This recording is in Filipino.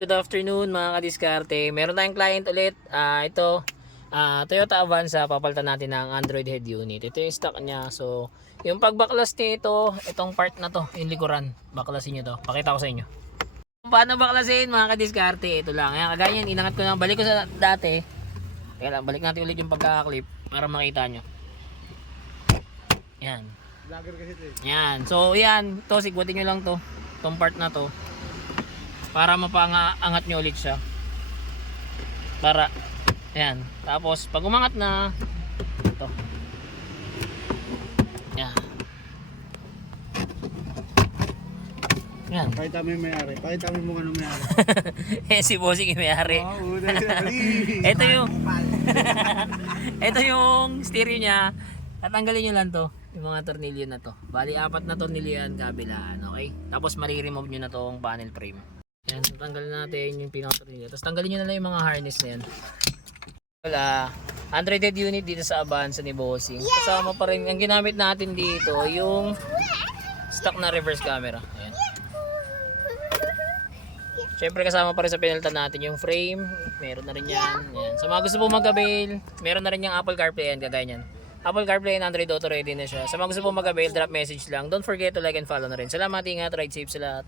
Good afternoon mga kadiskarte. Meron tayong client ulit. Ito, Toyota Avanza. Papalitan natin ng Android head unit. Ito yung stock niya. So, yung pagbaklas nito, itong part na to, yung likuran. Baklasin nyo to. Pakita ko sa inyo. Paano baklasin mga kadiskarte? Ito lang. Ayan, kagaya yan. Inangat ko na. Balik ko sa dati. Kaya lang, balik natin ulit yung pagkakaklip para makita nyo. Yan. Yan. So, yan. To, sigwatin nyo lang to. Itong part na to. Para mapangangat nyo ulit siya. Para, ayan. Tapos, pag umangat na, ito. Ayan. Ayan. Pakita mo yung may-ari. Pakita mo yung mukha ng may-ari. Eh, si Bossing yung may-ari. Ito yung, ito yung stereo niya. Tatanggalin nyo lang to. Yung mga tornilyo na to. Bali, 4 na tornilyo yan kabilaan. Okay? Tapos, mariremove nyo na tong panel frame. Yan, so tanggalin natin yung pinaka-tornilyo. Tapos tanggalin nyo na lang yung mga harness na yan. Wala. Android head unit dito sa Avanza ni Bossing. Kasama pa rin, ang ginamit natin dito, yung stock na reverse camera. Ayan. Siyempre kasama pa rin sa pinalitan natin yung frame. Meron na rin yan. Ayan. Sa mga gusto po mag-avail, meron na rin yung Apple CarPlay. Yan, kagaya yan. Apple CarPlay and Android Auto ready na siya. Sa mga gusto po mag-avail, drop message lang. Don't forget to like and follow na rin. Salamat, ingat, ride safe sa lahat.